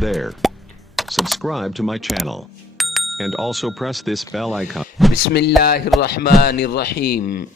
there. Subscribe to my channel. And also press this bell icon. बिस्मिल्लाहिर्रहमानिर्रहीम।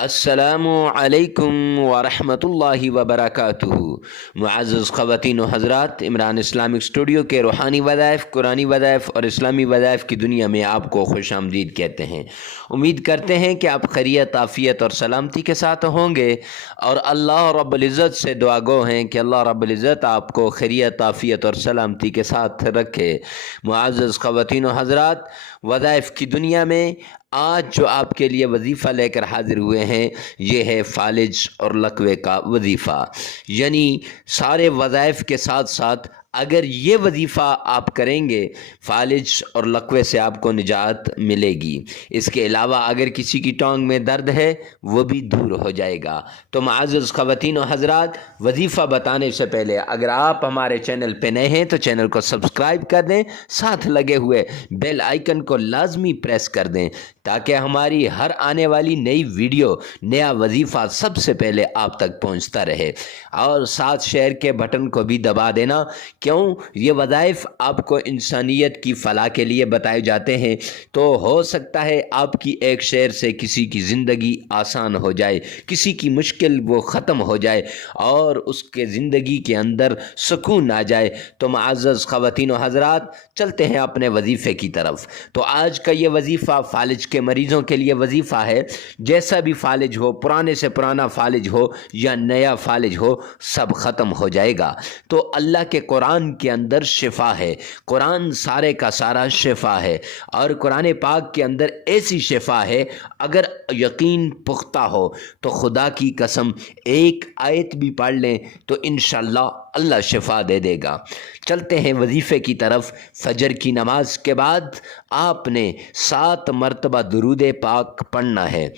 अस्सलामु अलैकुम वरहमतुल्लाहि वबरकातुहू। मुअज़्ज़ज़ ख़वातीन व हज़रात, इमरान इस्लामिक स्टूडियो के रूहानी वज़ाइफ़, कुरानी वज़ाइफ़ और इस्लामी वज़ाइफ़ की दुनिया में आपको खुशामदीद कहते हैं। उम्मीद करते हैं कि आप खैरियत, आफ़ियत और सलामती के साथ होंगे और अल्लाह रब्बुल इज़्ज़त से दुआ गो हैं कि अल्लाह रब्बुल इज़्ज़त आपको खैरियत, आफ़ियत और सलामती के साथ रखे। मुअज़्ज़ज़ ख़वातीन व हज़रात, वज़ाइफ़ की दुनिया में आज जो आपके लिए वजीफ़ा लेकर हाजिर हुए हैं, ये है फालिज और लकवे का वजीफ़ा। यानी सारे वज़ाइफ़ के साथ साथ अगर ये वजीफ़ा आप करेंगे, फालिज और लकवे से आपको निजात मिलेगी। इसके अलावा अगर किसी की टांग में दर्द है, वो भी दूर हो जाएगा। तो मुअज़्ज़ज़ ख़वातीन व हज़रात, वजीफ़ा बताने से पहले अगर आप हमारे चैनल पे नए हैं तो चैनल को सब्सक्राइब कर दें, साथ लगे हुए बेल आइकन को लाजमी प्रेस कर दें ताकि हमारी हर आने वाली नई वीडियो, नया वजीफ़ा सबसे पहले आप तक पहुंचता रहे। और साथ शेयर के बटन को भी दबा देना। क्यों? ये वज़ाइफ़ आपको इंसानियत की फ़लाह के लिए बताए जाते हैं, तो हो सकता है आपकी एक शेयर से किसी की ज़िंदगी आसान हो जाए, किसी की मुश्किल वो ख़त्म हो जाए और उसके ज़िंदगी के अंदर सुकून आ जाए। तो मुअज़्ज़ज़ ख़वातीन व हज़रात, चलते हैं अपने वजीफ़े की तरफ। तो आज का ये वजीफ़ा फालिज के मरीज़ों के लिए वजीफ़ा है। जैसा भी फालिज हो, पुराने से पुराना फालिज हो या नया फालिज हो, सब ख़त्म हो जाएगा। तो अल्लाह के कुरान के अंदर शिफा है। कुरान सारे का सारा शिफा है और कुरान पाक के अंदर ऐसी शिफा है, अगर यकीन पुख्ता हो तो खुदा की कसम एक आयत भी पढ़ लें तो इंशाअल्लाह अल्लाह शिफा दे देगा। चलते हैं वजीफ़े की तरफ। फजर की नमाज के बाद आपने 7 मरतबा दुरूद पाक पढ़ना है।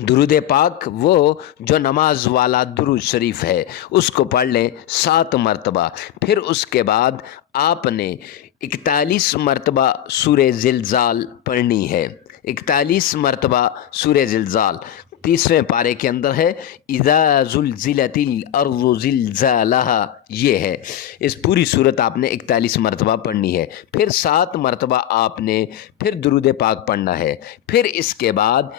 दुरूद पाक वो जो नमाज वाला दुरूद शरीफ है, उसको पढ़ लें 7 मरतबा। फिर उसके बाद आपने 41 मरतबा सूरे ज़िलज़ाल पढ़नी है। 41 मरतबा सूरे ज़िलज़ाल 30वें पारे के अंदर है, इज़ा ज़ुलज़िलतिल अर्ज़ु ज़िलज़ालहा, ये है। इस पूरी सूरत आपने 41 मरतबा पढ़नी है। फिर 7 मरतबा आपने फिर दुरूद पाक पढ़ना है। फिर इसके बाद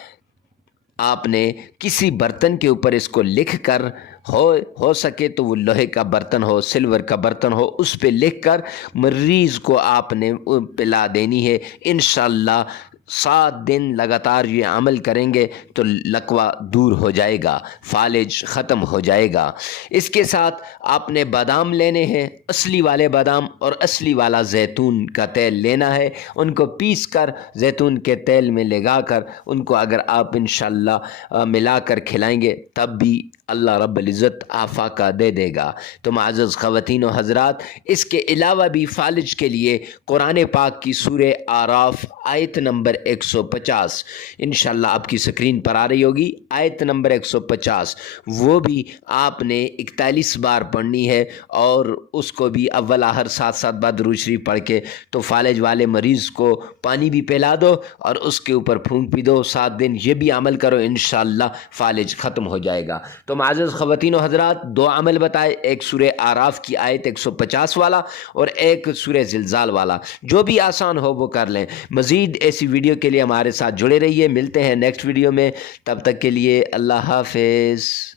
आपने किसी बर्तन के ऊपर इसको लिख कर, हो सके तो वो लोहे का बर्तन हो, सिल्वर का बर्तन हो, उस पे लिख कर मरीज़ को आपने पिला देनी है। इंशाअल्लाह 7 दिन लगातार ये अमल करेंगे तो लकवा दूर हो जाएगा, फालिज ख़त्म हो जाएगा। इसके साथ आपने बादाम लेने हैं, असली वाले बादाम और असली वाला जैतून का तेल लेना है। उनको पीस कर जैतून के तेल में लगा कर उनको अगर आप इंशाअल्लाह मिला कर खिलाएंगे तब भी अल्लाह रब्बुल इज़्ज़त आफ़ाका दे देगा। तो मुअज़्ज़ज़ ख़वातीन व हज़रात, इसके अलावा भी फालिज के लिए कुरान पाक की सूरे आराफ आयत नंबर 150 इंशाअल्लाह आपकी स्क्रीन पर आ रही होगी। आयत नंबर 150 वो भी आपने 41 बार पढ़नी है और उसको भी अव्वल आहर 7 बार दुरूद शरीफ पढ़ के तो फालिज वाले मरीज़ को पानी भी पिला दो और उसके ऊपर फूंक भी दो। 7 दिन ये भी अमल करो, इंशाअल्लाह फालिज ख़त्म हो जाएगा। तो मुअज़्ज़ज़ ख़वातीन व हज़रात, 2 अमल बताए, एक सूरे आराफ की आयत 150 वाला और एक सूरे ज़िलज़ाल वाला। जो भी आसान हो वो कर लें। मज़ीद ऐसी वीडियो के लिए हमारे साथ जुड़े रहिए। मिलते हैं नेक्स्ट वीडियो में, तब तक के लिए अल्लाह हाफ़िज़।